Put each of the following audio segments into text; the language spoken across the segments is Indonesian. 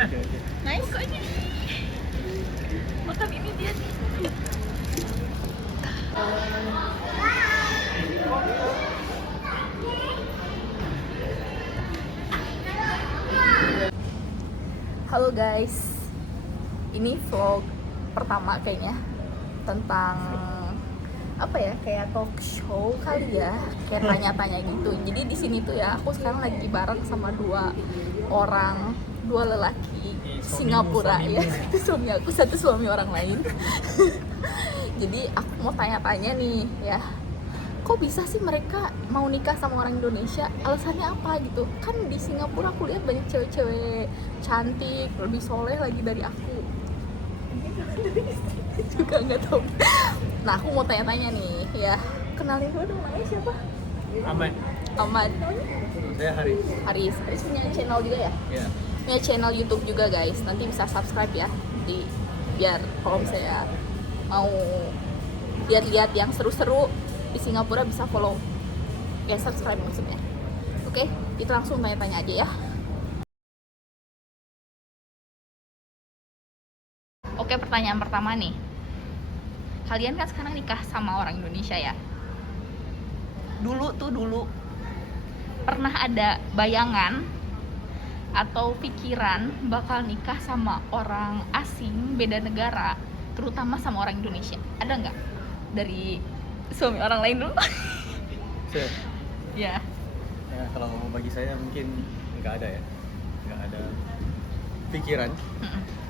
Nice kok ini. Makan ini dia nih. Halo guys, ini vlog pertama kayaknya tentang apa ya, kayak talk show kali ya, kayak tanya-tanya gitu. Jadi di sini tuh ya, aku sekarang lagi bareng sama dua lelaki Singapura ya, satu suami aku, satu suami orang lain. Jadi aku mau tanya-tanya nih ya, kok bisa sih mereka mau nikah sama orang Indonesia? Alasannya apa gitu? Kan di Singapura aku lihat banyak cewek-cewek cantik, lebih soleh lagi dari aku. Juga nggak tahu. Nah, aku mau tanya-tanya nih ya. Kenalin dulu dong, namanya siapa? Ahmad. Saya Haris. Haris punya channel juga ya? Ya. Punya channel YouTube juga guys. Nanti bisa subscribe ya. Biar kalau misalnya mau lihat-lihat yang seru-seru di Singapura bisa follow. Ya, subscribe maksudnya. Oke, kita langsung tanya-tanya aja ya. Oke, pertanyaan pertama nih. Kalian kan sekarang nikah sama orang Indonesia ya? Dulu pernah ada bayangan atau pikiran bakal nikah sama orang asing beda negara, terutama sama orang Indonesia? Ada nggak? Dari suami orang lain dulu. Saya. Ya. Ya, kalau bagi saya mungkin nggak ada ya, nggak ada pikiran.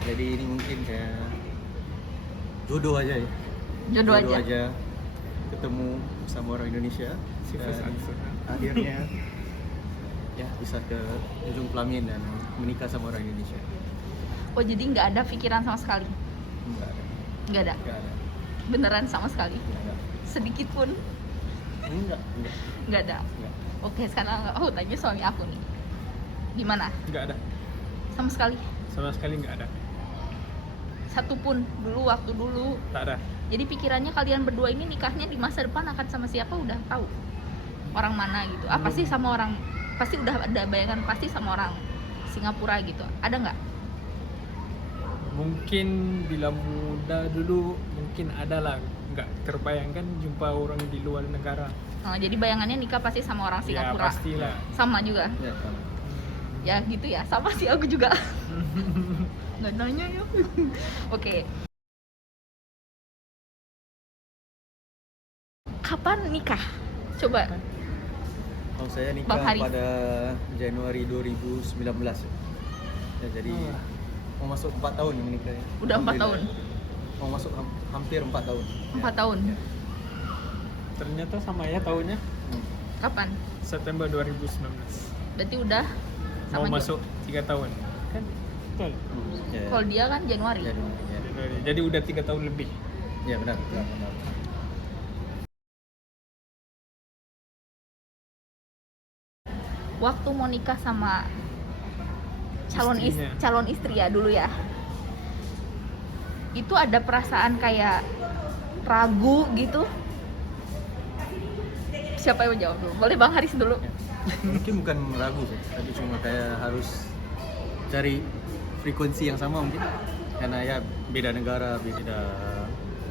Jadi ini mungkin kayak jodoh aja ya. Jodoh aja. Ketemu sama orang Indonesia dan akhirnya ya bisa ke ujung kelamin dan menikah sama orang Indonesia. Oh, jadi nggak ada pikiran sama sekali? Nggak ada. Nggak ada. Nggak ada. Beneran sama sekali? Nggak. Sedikit pun? Enggak. Nggak ada. Nggak. Oke, sekarang aku tanya suami aku nih. Gimana? Nggak ada, Sama sekali? sama sekali nggak ada. Satu pun waktu dulu. Tak ada. Jadi pikirannya kalian berdua ini nikahnya di masa depan akan sama siapa, udah tahu? Orang mana gitu? Apa sih sama orang, pasti udah ada bayangan pasti sama orang Singapura gitu. Ada nggak? Mungkin bila muda dulu mungkin ada lah, nggak terbayangkan jumpa orang di luar negara. Jadi bayangannya nikah pasti sama orang Ya Singapura. pastilah. Sama juga? Ya, sama. Ya gitu ya, sama sih aku juga. Nggak nanya ya. Oke. Kapan nikah? Coba. Kalau saya nikah Bang Haris. pada Januari 2019 ya, jadi mau masuk 4 tahun yang menikah ya. Udah 4 tahun? Mau masuk hampir 4 tahun. 4 tahun? Ya. Ternyata sama ya tahunnya, Kapan? September 2019. Berarti udah Mau sama masuk 3 tahun. Kan betul. Ya, Kalau dia kan Januari. ya. Jadi udah 3 tahun lebih. Ya, benar. Waktu mau nikah sama Istrinya. calon istri ya dulu ya, itu ada perasaan kayak ragu gitu? Siapa yang menjawab dulu? Boleh Bang Haris dulu. Mungkin bukan ragu sih, tapi cuma kayak harus cari frekuensi yang sama mungkin, karena ya beda negara, beda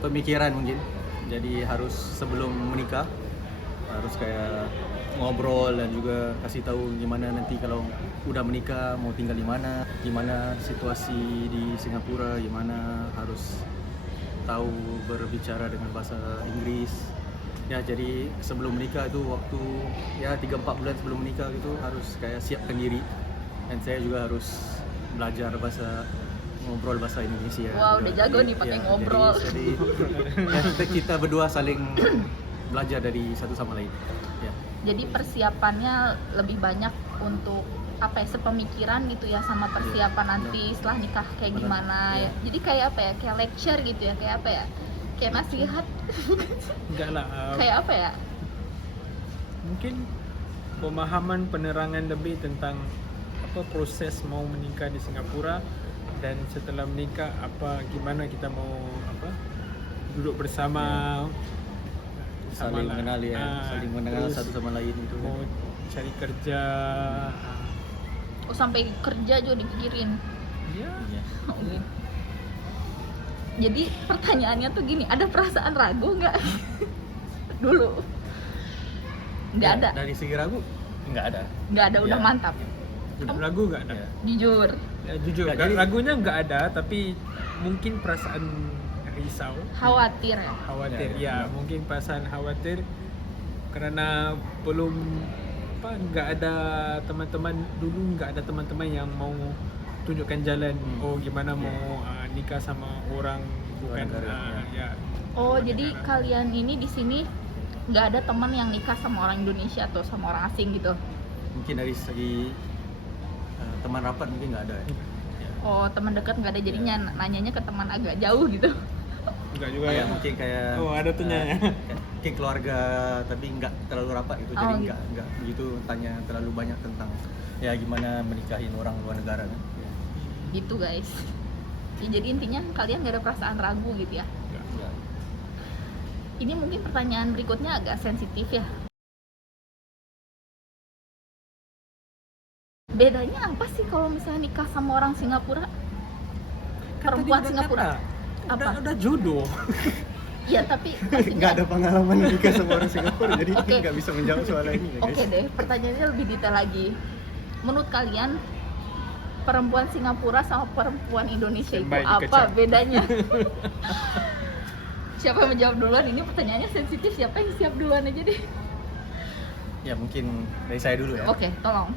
pemikiran mungkin. Jadi harus sebelum menikah harus kayak ngobrol dan juga kasih tahu gimana nanti kalau udah menikah mau tinggal di mana, gimana situasi di Singapura, gimana harus tahu berbicara dengan bahasa Inggris. Ya, jadi sebelum menikah itu waktu ya 3-4 bulan sebelum menikah gitu harus kayak siapkan diri. Dan saya juga harus belajar ngobrol bahasa Indonesia. Wow, udah jago nih pakai ngobrol. Jadi ya, kita berdua saling belajar dari satu sama lain. Ya. Jadi persiapannya lebih banyak untuk apa ya, sepemikiran gitu ya sama persiapan nanti setelah nikah kayak Benar. gimana ya. Jadi kayak apa ya, kayak lecture gitu ya, kayak apa ya, kayak nasihat. Enggak lah. Kayak apa ya, Mungkin pemahaman penerangan lebih tentang apa proses mau menikah di Singapura, dan setelah menikah gimana kita mau duduk bersama, Saling lah. mengenal ya, saling mengenal Terus satu sama lain itu. mau cari kerja. oh sampai kerja juga dipikirin? Iya. Iya. Oh, gitu. Jadi pertanyaannya tuh gini, ada perasaan ragu nggak? Dulu nggak Ya, ada, Dari segi ragu nggak ada. udah Ya. mantap. Udah ragu nggak ada. Ya. Jujur, Ya, jujur, Nggak, jadi- ragunya nggak ada, tapi mungkin perasaan risau, khawatir ya. khawatir. Ya. Ya, mungkin perasaan khawatir karena belum nggak ada teman-teman dulu, nggak ada teman-teman yang mau tunjukkan jalan. Oh, gimana mau nikah sama orang bukan negara, ya. Oh, luar jadi negara. kalian ini di sini nggak ada teman yang nikah sama orang Indonesia atau sama orang asing gitu? Mungkin dari segi teman rapat mungkin nggak ada. Ya. Oh, teman dekat nggak ada, jadinya nanyanya ke teman agak jauh gitu. Enggak juga ya. Mungkin kayak Oh, ada tuhnya ya. Kayak keluarga tapi nggak terlalu rapat gitu. Oh, Jadi gitu. nggak begitu tanya terlalu banyak tentang ya gimana menikahin orang luar negara kan. Ya. Gitu guys. Ya, jadi intinya kalian nggak ada perasaan ragu gitu ya. Nggak. Ini mungkin pertanyaan berikutnya agak sensitif ya. Bedanya apa sih kalau misalnya nikah sama orang Singapura? Perempuan Singapura. Apa? Udah jodoh. Ya tapi Nggak ada pengalaman nikah sama orang Singapura jadi Oke. nggak bisa menjawab soal ini ya guys. Oke deh, pertanyaannya lebih detail lagi. Menurut kalian perempuan Singapura sama perempuan Indonesia itu Baik, apa dikecam. bedanya? Siapa yang menjawab duluan? Ini pertanyaannya sensitif. Siapa yang siap duluan aja deh? Ya mungkin dari saya dulu ya. Oke, tolong.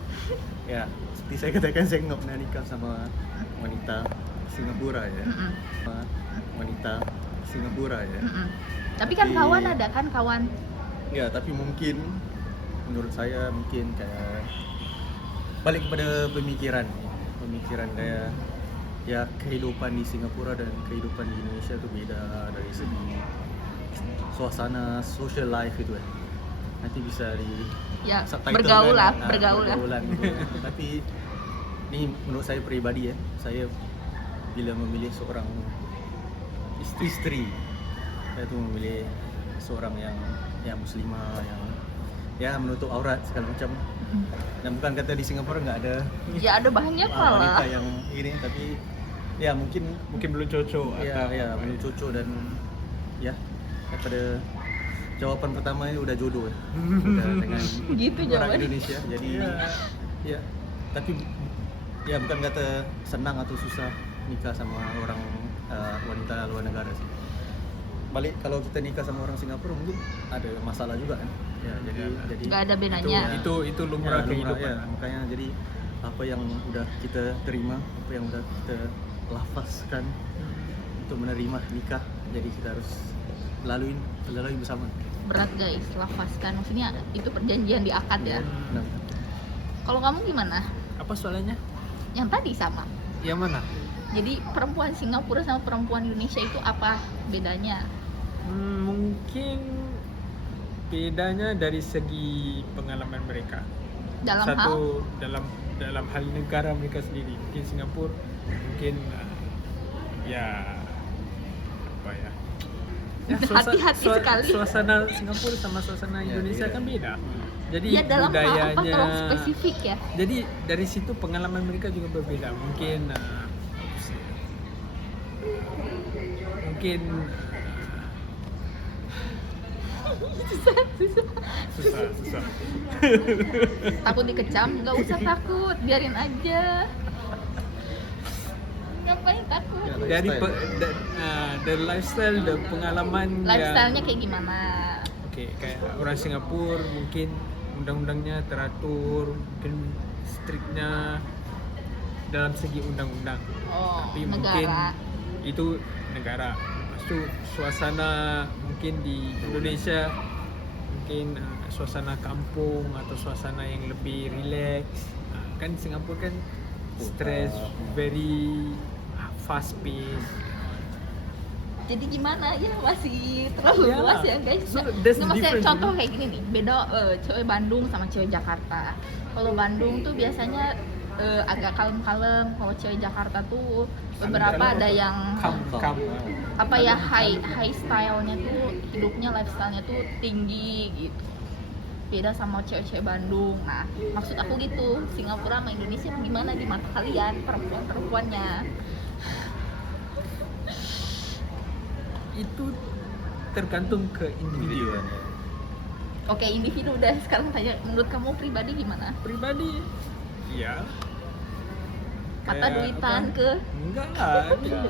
Ya seperti saya katakan saya nggak pernah nikah sama wanita Singapura ya. Mm-mm. Sama wanita Singapura ya. Mm-mm. Tapi kan Tapi- kawan ada kan kawan. Ya, tapi mungkin menurut saya mungkin kayak balik kepada pemikiran kayak ya kehidupan di Singapura dan kehidupan di Indonesia itu beda dari segi suasana social life itu ya. Nanti bisa di Ya, subtitle bergaul lah, kan, bergaul lah. pergaulan gitu. Tapi ini menurut saya pribadi ya, saya bila memilih seorang istri, saya tuh memilih seorang yang muslimah yang ya menutup aurat segala macam. Dan bukan kata di Singapura nggak ada Ya ada banyak wanita lah. yang ini, tapi ya mungkin Mungkin belum cocok ya belum cocok dan ya daripada jawaban pertama ini udah jodoh ya. Udah dengan Gitu orang jawabannya. Indonesia jadi ya tapi ya bukan kata senang atau susah nikah sama orang wanita luar negara sih. Balik kalau kita nikah sama orang Singapura mungkin ada masalah juga kan ya, jadi Nggak ada bedanya. Itu lumrah ya, kehidupan. ya, makanya jadi apa yang udah kita terima, apa yang udah kita lafazkan untuk menerima nikah, jadi kita harus lalui bersama. Berat guys, lafazkan. Maksudnya itu perjanjian di akad ya. Nah, Kalau kamu gimana? Apa soalnya? Yang tadi sama. Yang mana? Jadi perempuan Singapura sama perempuan Indonesia itu apa bedanya? Mungkin bedanya dari segi pengalaman mereka. Dalam hal Satu dalam hal negara mereka sendiri. Mungkin Singapura, mungkin ya apa ya? Hati-hati sekali. Suasana Singapura sama suasana Ya, Indonesia beda. kan beda. Jadi ya dalam hal apa budayanya. tolong spesifik ya. Jadi dari situ pengalaman mereka juga berbeda. Mungkin mungkin susah. Takut dikecam? Nggak usah takut, biarin aja. Ngapain takut? Ya, Dari dari lifestyle, dari pengalaman Lifestyle-nya kayak gimana? Oke, kayak orang Singapura mungkin undang-undangnya teratur, mungkin strictnya dalam segi undang-undang. Oh, Tapi mungkin negara. itu negara. Lepas tu suasana mungkin di Indonesia mungkin suasana kampung atau suasana yang lebih relax. Kan Singapura kan stress, very fast pace. Jadi gimana ya, masih terlalu Iyalah. luas ya guys. So, that's Nggak, the maksudnya difference, contoh you know. kayak gini nih, beda cewek Bandung sama cewek Jakarta. Kalau Bandung tuh biasanya agak kalem-kalem, kalau cewek Jakarta tuh beberapa ada yang Kam. apa ya, high style-nya tuh, hidupnya, lifestyle-nya tuh tinggi gitu. beda sama cewek-cewek Bandung. Nah, maksud aku gitu, Singapura sama Indonesia gimana di mata kalian perempuan-perempuannya? Itu tergantung ke individu. Video kan. Oke, individu udah, sekarang tanya menurut kamu pribadi gimana? Pribadi, ya. Kata Kayak duitan apa? ke Enggak lah. I mean, Ya,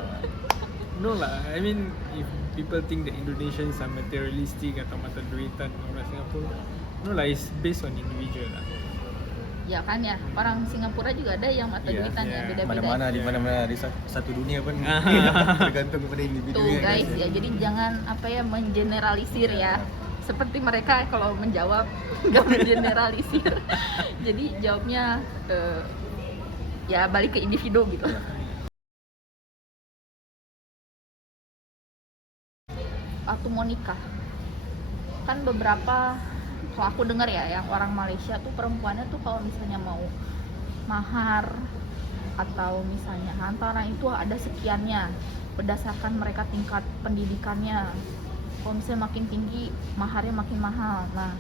no lah. I mean, if people think that Indonesians are materialistic atau mata duitan orang Singapura, no lah. It's based on individual lah. ya kan ya, orang Singapura juga ada yang mata Iya, duitan ya, iya. beda-beda. mana-mana di Ya. mana-mana di satu dunia pun tergantung kepada individu Tuh guys ya, jadi jangan apa ya mengeneralisir ya. Seperti mereka kalau menjawab nggak mengeneralisir. Jadi jawabnya ya balik ke individu gitu. Ya. Waktu mau nikah kan beberapa, kalau aku dengar ya, yang orang Malaysia tuh perempuannya tuh kalau misalnya mau mahar atau misalnya hantaran itu ada sekiannya berdasarkan mereka tingkat pendidikannya. Kalau misalnya makin tinggi maharnya makin mahal. Nah,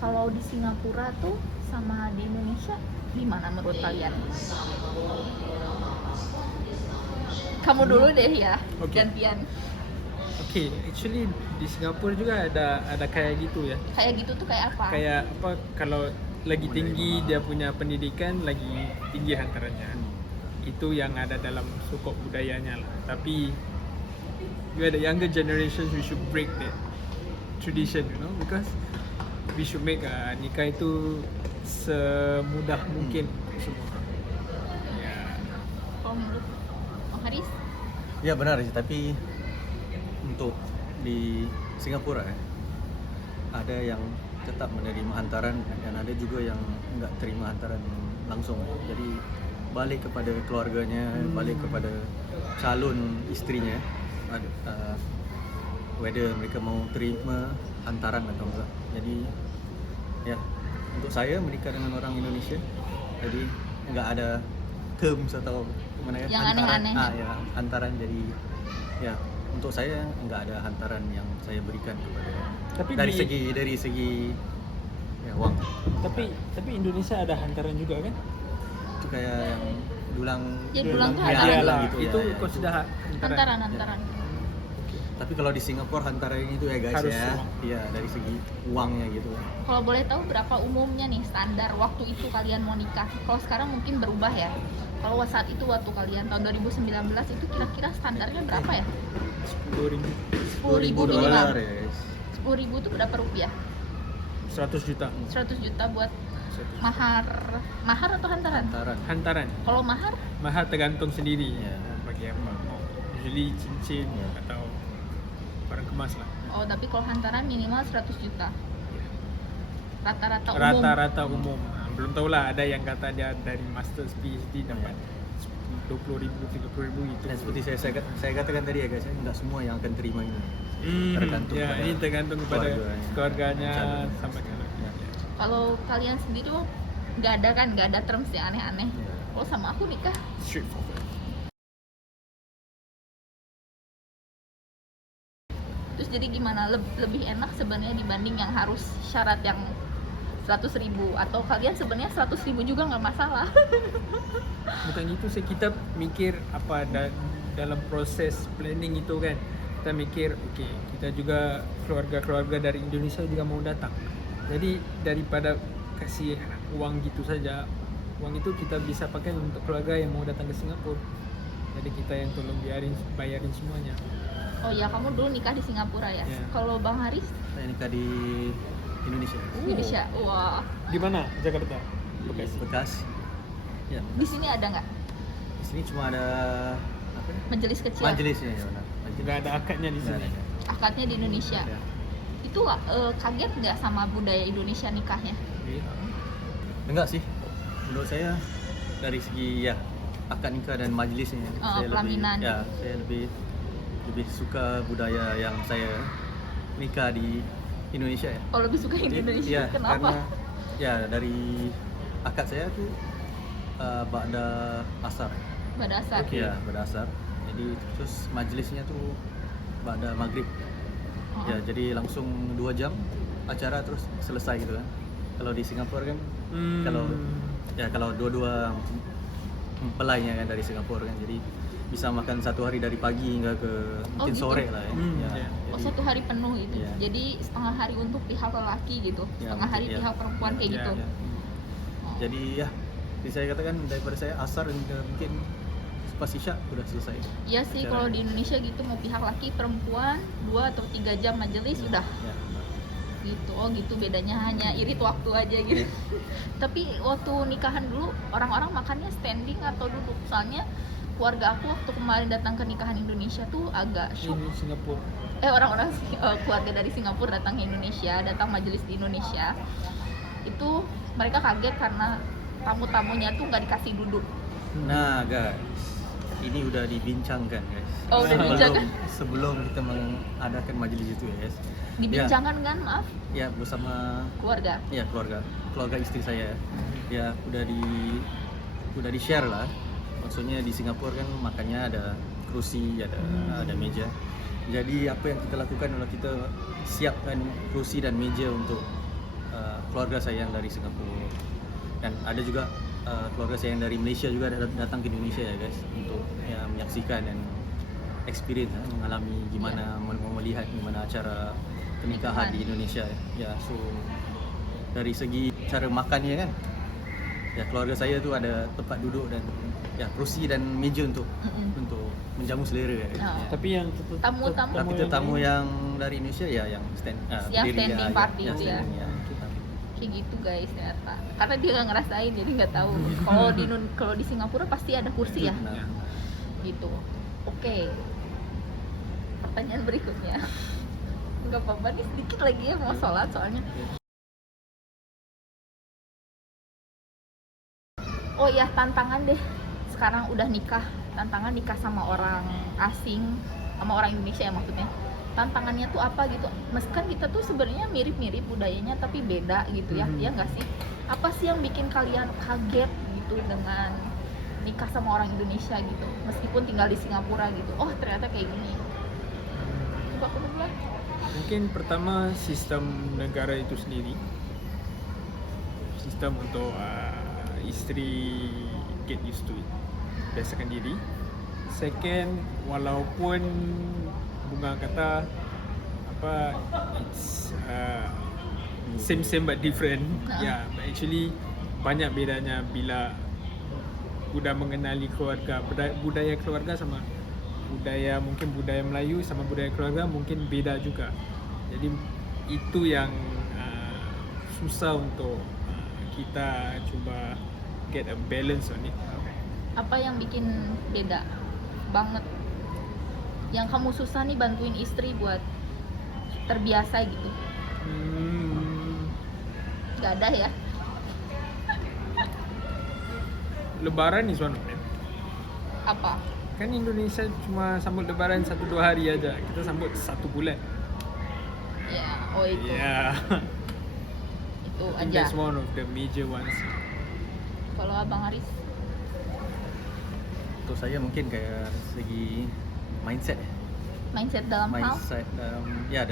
kalau di Singapura tuh sama di Indonesia gimana menurut kalian? Kamu dulu deh ya, Oke. gantian. Okay, actually di Singapura juga ada kayak gitu ya. Kayak gitu tuh kayak apa? Kayak apa, kalau lagi tinggi dia punya pendidikan, lagi tinggi hantarannya. Itu yang ada dalam suku budayanya lah. Tapi we are the younger generations, we should break that tradition, you know, because we should make nikah itu semudah mungkin untuk semua. Ya. Kalau menurut Bang Haris? Ya benar sih, tapi untuk di Singapura ya, ada yang tetap menerima hantaran dan ada juga yang enggak terima hantaran langsung. Jadi balik kepada keluarganya, balik kepada calon istrinya, whether mereka mau terima hantaran atau enggak. Jadi ya, untuk saya menikah dengan orang Indonesia, jadi enggak ada terms atau gimana ya, Yang hantaran. aneh-aneh. Ya, hantaran. Jadi ya, untuk saya enggak ada hantaran yang saya berikan kepada Tapi dari segi ya uang. tapi Indonesia ada hantaran juga kan? Itu kayak yang dulang Ya, dulang tuh ya, hantaran. Iyalah, gitu itu ya, kok sudah hantaran. Hantaran. Tapi kalau di Singapura hantaran itu ya guys Harus ya, uang. iya dari segi uangnya gitu. Kalau boleh tahu berapa umumnya nih standar waktu itu kalian mau nikah? Kalau sekarang mungkin berubah ya. Kalau saat itu waktu kalian tahun 2019 itu kira-kira standarnya berapa ya? 10.000, 10.000 dolar minimal. ya. 10.000 itu berapa rupiah? 100 juta 100 juta buat 100. mahar atau hantaran? Hantaran. Hantaran. Kalau mahar Mahar tergantung sendiri Ya. mau bagi apa. Mau usually cincin Ya. atau barang kemas lah. oh, tapi kalau hantaran minimal 100 juta. Rata-rata umum. Rata-rata umum. Belum tahu lah, ada yang kata dia dari masters PhD dapat 20.000, 30.000 gitu. Dan seperti saya katakan tadi ya guys, enggak semua yang akan terima ini. Tergantung ya, kepada ini tergantung kepada keluarganya calon. sama calon. Ya. Kalau kalian sendiri mah nggak ada kan, nggak ada terms yang aneh-aneh. Ya. Kalau sama aku nikah Straightforward. terus jadi gimana? Lebih enak sebenarnya dibanding yang harus syarat yang 100.000, atau kalian sebenarnya 100.000 juga nggak masalah? Bukan itu sih, kita mikir apa dalam proses planning itu kan, kita mikir oke, kita juga keluarga-keluarga dari Indonesia juga mau datang, jadi daripada kasih uang gitu saja, uang itu kita bisa pakai untuk keluarga yang mau datang ke Singapura, jadi kita yang tolong bayarin semuanya. Oh ya, kamu dulu nikah di Singapura ya? Ya. Kalau Bang Haris Saya nikah di Indonesia. Indonesia. Wah, Di mana? Jakarta. Bekasi. Bekasi. Ya. di sini ada nggak Di sini cuma ada apa ya? majelis kecil? Majelisnya ya benar. Majelis. Nggak ada akadnya di Nggak sini. ada. Akadnya di Indonesia. Ya. Itu kaget nggak sama budaya Indonesia nikahnya? Iya. Enggak sih. Menurut saya dari segi ya akad nikah dan majelisnya saya pelaminan. saya lebih suka budaya yang saya nikah di Indonesia ya. Oh, lebih suka yang di Indonesia. Iya, Kenapa? karena ya dari akad saya tuh ba'da asar. Pada saat Ya, ba'da asar. Jadi terus majelisnya tuh ba'da maghrib. Oh. Ya, jadi langsung 2 jam acara terus selesai gitu kan. Kalau di Singapura kan Hmm. kalau dua-dua mempelainya kan dari Singapura kan, jadi bisa makan satu hari dari pagi hingga ke mungkin gitu? sore lah ya. Hmm, Ya, ya. Oh, jadi- satu hari penuh itu. Iya. Jadi setengah hari untuk pihak lelaki gitu, Ya, setengah hari mungkin, ya. pihak perempuan kayak Ya, gitu. ya. Oh. Jadi ya, jadi saya katakan daripada saya asar hingga mungkin pas isya udah selesai. Iya sih, acara. kalau di Indonesia gitu mau pihak laki perempuan 2 atau 3 jam majelis sudah Ya. gitu. Oh gitu, bedanya hanya irit waktu aja gitu. Tapi waktu nikahan dulu orang-orang makannya standing atau duduk, soalnya keluarga aku waktu kemarin datang ke nikahan Indonesia tuh agak shock. Ini Singapura. Orang-orang keluarga dari Singapura datang ke Indonesia, datang majelis di Indonesia, itu mereka kaget karena tamu-tamunya tuh nggak dikasih duduk. Nah guys, ini udah dibincangkan guys. Oh, udah dibincangkan? Sebelum kita mengadakan majelis itu ya guys. Dibincangkan kan, maaf, Ya bersama keluarga. ya keluarga istri saya. Ya udah di share lah. Maksudnya di Singapura kan makannya ada kursi, ada meja. Jadi apa yang kita lakukan adalah kita siapkan kursi dan meja untuk keluarga saya yang dari Singapura. Dan ada juga keluarga saya yang dari Malaysia juga datang ke Indonesia ya guys, untuk ya menyaksikan dan experience mengalami gimana melihat gimana acara pernikahan di Indonesia ya. So dari segi cara makannya kan, ya keluarga saya tuh ada tempat duduk dan ya kursi dan meja untuk menjamu selera ya. Oh. Ya. Tapi yang Tamu-tamu. Tapi tamu yang dari Indonesia ya yang Yang standing party ya, itu ya. standing, ya. Kayak gitu guys ternyata, karena dia nggak ngerasain jadi nggak tahu. Kalau di Singapura pasti ada kursi ya, Nah, gitu. Oke, pertanyaan berikutnya. Nggak apa-apa nih, sedikit lagi ya mau sholat soalnya. Oh iya, tantangan deh. Sekarang udah nikah, tantangan nikah sama orang asing, sama orang Indonesia ya maksudnya. Tantangannya tuh apa gitu? Meskipun kita tuh sebenarnya mirip-mirip budayanya tapi beda gitu ya. Ya nggak sih? Apa sih yang bikin kalian kaget gitu dengan nikah sama orang Indonesia gitu? Meskipun tinggal di Singapura gitu. Oh, ternyata kayak gini. Coba kamu duluan. mungkin pertama sistem negara itu sendiri, sistem untuk isteri get used to it, biasakan diri. Second, walaupun Bunga kata apa, it's same but different. Ya, but actually banyak bedanya bila udah mengenali keluarga, budaya keluarga sama budaya, mungkin budaya Melayu sama budaya keluarga mungkin beda juga. Jadi itu yang susah untuk kita cuba get a balance on it. Apa yang bikin beda banget? Yang kamu susah nih bantuin istri buat terbiasa gitu? Gak ada ya? Lebaran is one of them. Apa? Kan Indonesia cuma sambut Lebaran 1-2 hari aja, kita sambut 1 bulan. Ya, oh itu. Yeah. Itu I think aja. that's one of the major ones. Kalau Abang Aris, untuk saya mungkin kayak segi mindset ya. mindset dalam hal? Mindset ya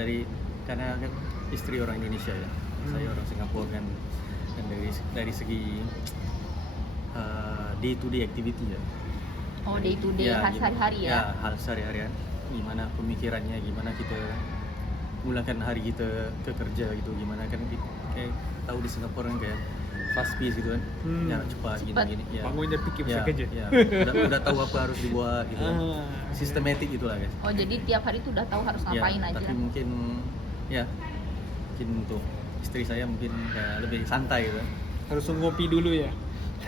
karena kan istri orang Indonesia ya. Saya orang Singapura kan, dan dari segi day to day activity ya. Oh, day to day, Ya, hal sehari-hari ya? Ya, hal sehari-harian. Gimana pemikirannya, gimana kita mulakan hari kita ke kerja gitu, gimana kan kayak tahu di Singapura kan kayak fast pace gitu kan. Ya cepat gini-gini ya. Bangun je fikir pasal kerja. Ya, udah tahu apa harus dibuat gitu kan. Sistematik gitulah guys. Oh, jadi tiap hari tuh udah tahu harus ngapain aja? Tapi mungkin untuk istri saya mungkin kayak lebih santai gitu. Harus ngopi dulu ya.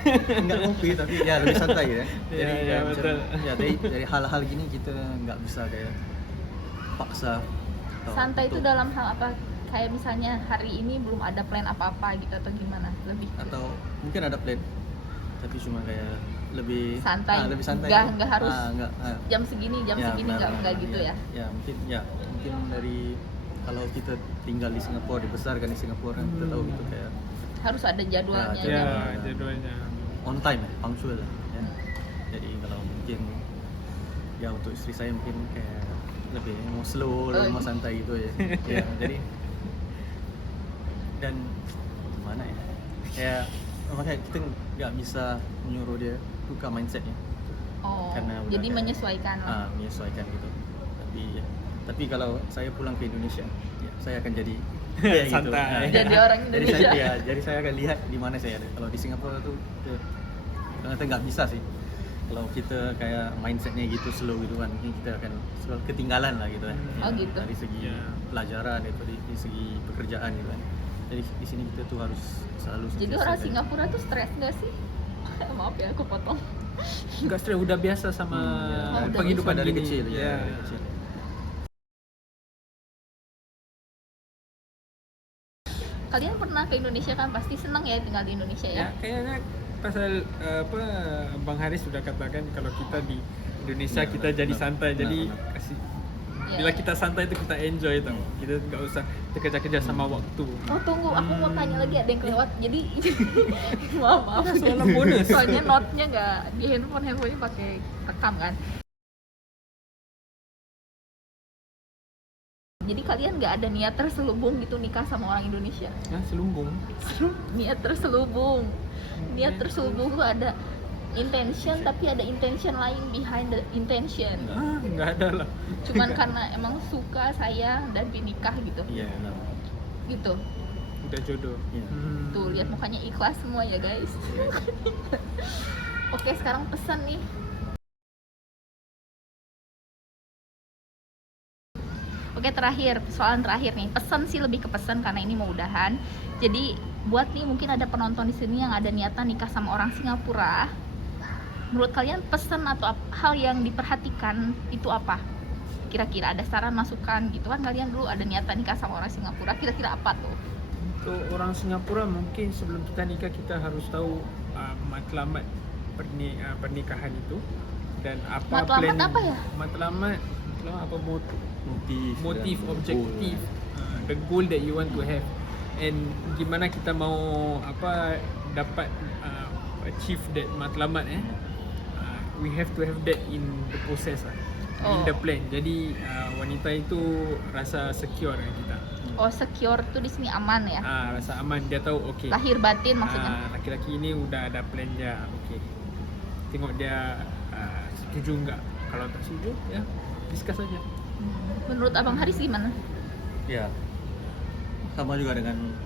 Enggak ngopi tapi ya lebih santai ya. Ya, Jadi ya, macam, betul. ya dari hal-hal gini kita nggak bisa kayak paksa. atau Santai itu untuk- dalam hal apa? Kayak misalnya hari ini belum ada plan apa-apa gitu atau gimana? Lebih ke atau mungkin ada plan tapi cuma kayak lebih santai. lebih santai. Nggak harus jam segini Ya, segini benar, nggak benar. gitu ya? Ya mungkin dari kalau kita tinggal di Singapura, dibesarkan di Singapura kan kita tahu gitu kayak Harus ada jadwalnya. Ya, Ya, jam. jadwalnya. on time ya, punctual ya. Jadi kalau mungkin ya untuk istri saya mungkin kayak lebih mau slow, lebih mau santai gitu ya. Ya, jadi dan gimana ya, kayak makanya kita nggak bisa menyuruh dia tukar mindsetnya. Oh, Karena udah jadi kayak- menyesuaikan lah. menyesuaikan gitu. Tapi kalau saya pulang ke Indonesia, ya, saya akan jadi kayak gitu. Santai. Jadi orang Jadi saya, Indonesia. ya, jadi saya akan lihat di mana saya ada. Kalau di Singapura tuh ya, ternyata nggak bisa sih. Kalau kita kayak mindsetnya gitu slow gitu kan, mungkin kita akan selalu ketinggalan lah gitu kan. Oh, gitu. Dari segi Ya. pelajaran itu, di segi pekerjaan gitu kan. Jadi di sini kita tuh harus selalu. Jadi sentiasa orang kayak- Singapura tuh stres nggak sih? Maaf ya aku potong. Enggak stres, udah biasa sama ya, Oh, udah penghidupan dari gini. kecil Ya. dari kecil. Kalian pernah ke Indonesia kan, pasti seneng ya tinggal di Indonesia Ya, ya? kayaknya pasal apa Bang Haris sudah katakan kalau kita di Indonesia Benar, kita benar, jadi benar. santai, Benar, jadi benar. kasih Ya. bila kita santai itu kita enjoy tau, kita nggak usah kerja-kerja sama waktu. Oh tunggu, aku mau tanya lagi, ada yang kelewat. Jadi maaf. Soalnya bonus. Soalnya note-nya nggak di handphonenya pakai rekam kan. Jadi kalian nggak ada niat terselubung gitu nikah sama orang Indonesia? Nah, selumbung. Niat terselubung. Niat terselubung tuh ada intention, tapi ada intention lain behind the intention. Nggak ada lah. Cuman karena emang suka, sayang, dan pinikah gitu. Iya, benar. Gitu. Udah jodoh. Iya. Tuh lihat mukanya ikhlas semua ya guys. Oke, sekarang pesan nih. Oke, terakhir, persoalan terakhir nih. Pesan sih lebih ke pesan karena ini mau udahan. Jadi buat nih mungkin ada penonton di sini yang ada niatan nikah sama orang Singapura. Menurut kalian pesan atau hal yang diperhatikan itu apa? Kira-kira ada saran masukan gitu kan, kalian dulu ada niatan nikah sama orang Singapura, kira-kira apa tuh? Untuk orang Singapura mungkin sebelum kita nikah kita harus tahu matlamat pernikahan itu dan apa Matlamat plan apa ya? matlamat apa motif dan objektif goal. the goal that you want to have and gimana kita mau dapat achieve that matlamat we have to have that in the process in the plan. Jadi wanita itu rasa secure dengan kita. Oh, secure tuh di sini aman ya? Rasa aman, dia tahu okey. Lahir batin maksudnya. Laki-laki ini udah ada plan dia, okey. Tengok dia setuju enggak. Kalau tak setuju ya discuss saja. Menurut Abang Haris gimana? Ya, sama juga dengan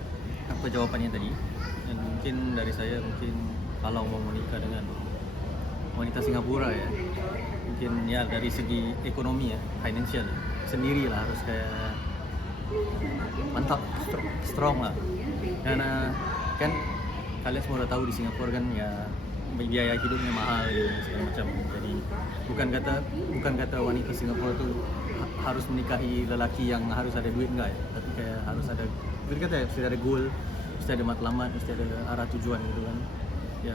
apa jawabannya tadi. Dan mungkin dari saya, mungkin kalau mau menikah dengan wanita Singapura ya, mungkin ya dari segi ekonomi ya, financial sendirilah harus kayak mantap, strong lah. Karena kan kalian semua udah tahu di Singapura kan ya biaya hidupnya mahal gitu segala macam. Jadi bukan kata wanita Singapura tuh harus menikahi lelaki yang harus ada duit enggak ya, tapi kayak harus ada, betul kata ya, mesti ada goal, mesti ada matlamat, mesti ada arah tujuan gitu kan. Ya,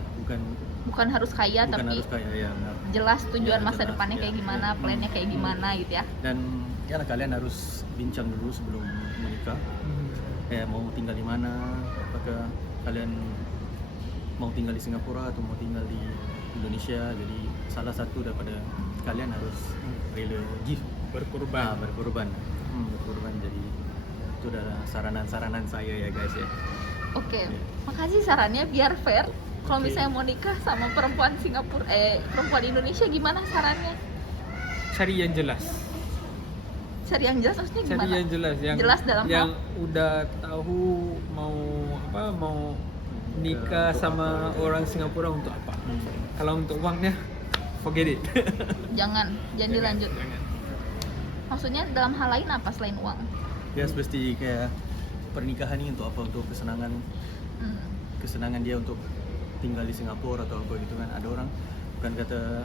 Bukan harus kaya, bukan tapi harus kayak ya benar. jelas tujuan Ya, masa jelas, depannya ya, kayak gimana, ya. plannya kayak gimana gitu ya. Dan ya lah, kalian harus bincang dulu sebelum menikah. Kayak mau tinggal di mana, apakah kalian mau tinggal di Singapura atau mau tinggal di Indonesia. Jadi salah satu daripada kalian harus rela give, Berkorban. berkorban. Berkorban. Jadi itu adalah saranan-saranan saya ya guys ya. Oke, Ya. makasih sarannya biar fair. Kalau Oke. misalnya mau nikah sama perempuan Singapura, perempuan Indonesia gimana sarannya? Cari yang jelas. Cari yang jelas maksudnya Cari gimana? yang jelas Jelas dalam yang hal? udah tahu mau nikah sama orang Singapura untuk apa. Kalau untuk uangnya forget it. Jangan dilanjut. Jangan. Maksudnya dalam hal lain apa selain uang? Ya seperti kayak pernikahan ini untuk apa? Untuk kesenangan dia untuk tinggal di Singapura atau apa gitu kan. Ada orang, bukan kata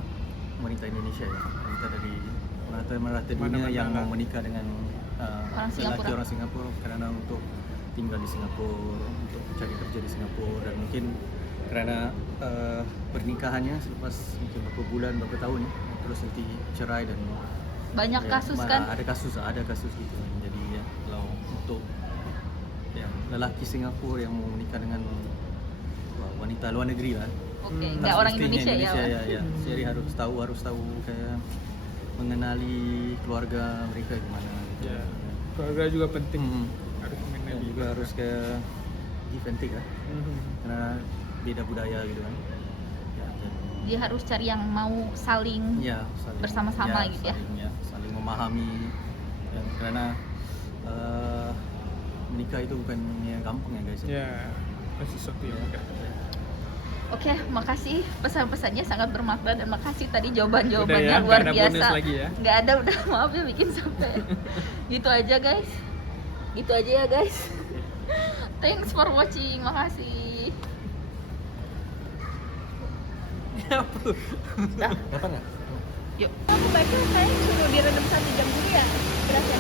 wanita Indonesia ya, wanita dari merata dunia Mana-mana yang lah. mau menikah dengan Orang lelaki Singapura. orang Singapura karena untuk tinggal di Singapura, untuk cari kerja di Singapura, dan mungkin karena pernikahannya selepas mungkin beberapa bulan, beberapa tahun ya, terus nanti cerai dan Banyak ya, kasus kan? ada kasus gitu. Jadi ya kalau untuk ya, lelaki Singapura yang mau menikah dengan wanita luar negeri lah, Oke, Hmm, nggak orang mestinya Indonesia, ya. ya. Jadi harus tahu kayak mengenali keluarga mereka gimana gitu. Ya. Keluarga juga penting. Hmm. Harus Dan mengenali. juga harus kayak give and take lah, karena beda budaya gitu kan. Ya, Dia harus cari yang mau saling ya, bersama-sama gitu ya. Saling memahami. Ya, karena menikah itu bukan yang gampang ya guys. Ya, sesuatu yang mudah. Oke, makasih pesan-pesannya sangat bermakna dan makasih tadi Udah jawaban-jawabannya ya, luar nggak ada biasa. bonus lagi ya. Nggak ada, udah maaf ya bikin sampai. Gitu aja guys. Gitu aja ya guys. Thanks for watching, makasih. Dah. Dapat nggak? Yuk. Aku baca saya suruh direndam 1 jam dulu ya berasnya.